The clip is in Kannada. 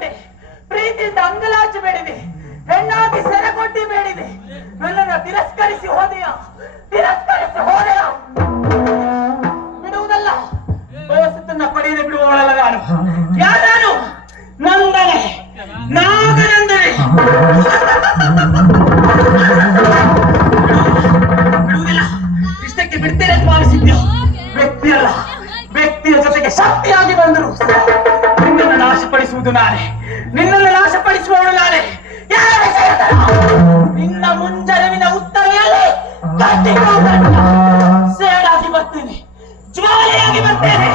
ಕಂಡೆ, ಪ್ರೀತಿಯಿಂದ ಅಂಗಲಾಚಿ ಬೇಡಿದೆ, ಹೆಣ್ಣಾಗಿ ಸೆರೆಗೊಡ್ಡಿ ಬೇಡಿದೆ. ನನ್ನನ್ನು ತಿರಸ್ಕರಿಸಿ ಹೋದೆಯ, ತಿರಸ್ಕರಿಸಿ ಹೋದೆಯ. ಬಿಡುವುದಲ್ಲ, ಬಯಸುತ್ತನ್ನ ಪಡೆಯದೆ ಬಿಡುವವಳಲ್ಲ ನಾನು. ಯಾರು? ನಂದನೆ, ನಾಗನಂದನೆ. ಬಿಡುವುದಿಲ್ಲ, ಇಷ್ಟಕ್ಕೆ ಬಿಡ್ತೇನೆ ಅಂತ ಭಾವಿಸಿದ್ದೆ. ವ್ಯಕ್ತಿಯಲ್ಲ, ವ್ಯಕ್ತಿಯ ಜೊತೆಗೆ ಶಕ್ತಿಯಾಗಿ ಬಂದರು. ನಿನ್ನನ್ನು ನಾಶಪಡಿಸುವುದು ನಾನೇ, ನಿನ್ನನ್ನು ನಾಶಪಡಿಸುವವಳು ನಾನೇ. ನಿನ್ನ ಮುಂಜಾನೆವಿನ ಉತ್ತರೆಯಲ್ಲಿ ಸೇಡಾಗಿ ಬರ್ತೇನೆ, ಜ್ವಾಲೆಯಾಗಿ ಬರ್ತೇನೆ.